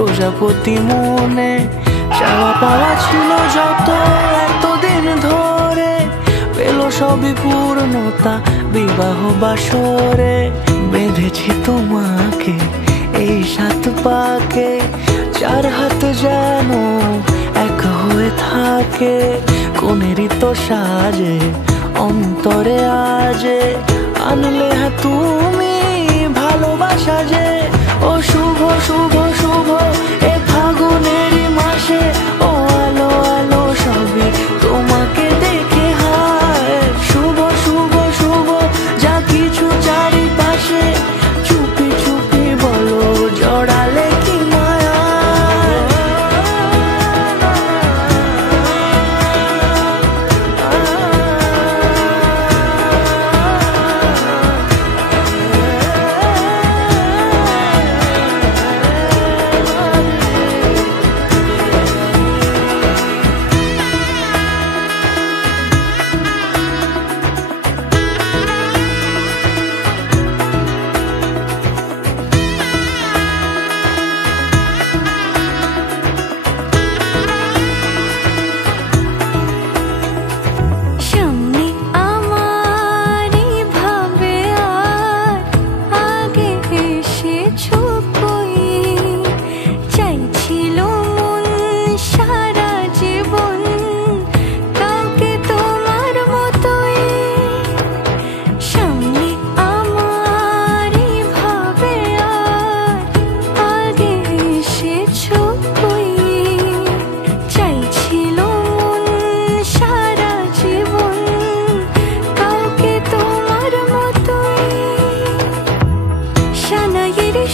প্রজাপতি মনে চাওয়া পাওয়া ছিল যত এতদিন ধরে, পেল সবই পূর্ণতা বিবাহ বাসরে। বেঁধেছি তোমাকে এই 7 পাকে, 4 হাত যেন এক হয়ে থাকে। কোনেরই তো সাজে অন্তরে আজে, আনলে হ্যাঁ তুমি ভালোবাসা যে। ও শুভ শুভ শুভ এ ফাগুনেরই মাসে, ও আলো আলো সবই তোমাকে দেখে হায়। শুভ শুভ শুভ যা কিছু চারিপাশে, চুপি চুপি বলো জড়ালে কি মায়া।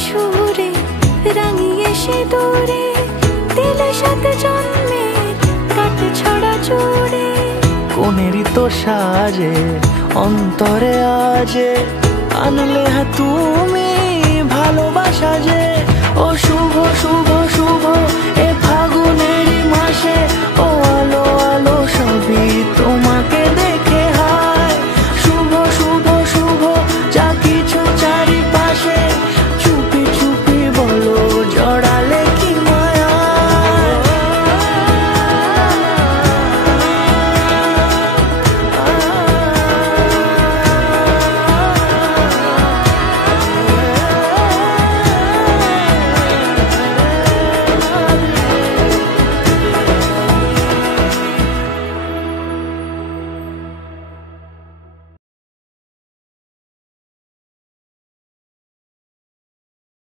সুরে রাঙিয়ে সে দূরে দিল 7 জন্মের কাট ছড়া জুড়ে। কোনেরই তো সাজে অন্তরে আজে, আনলে হ্যাঁ তুমি ভালোবাসা যে। ও শুভ শুভ শুভ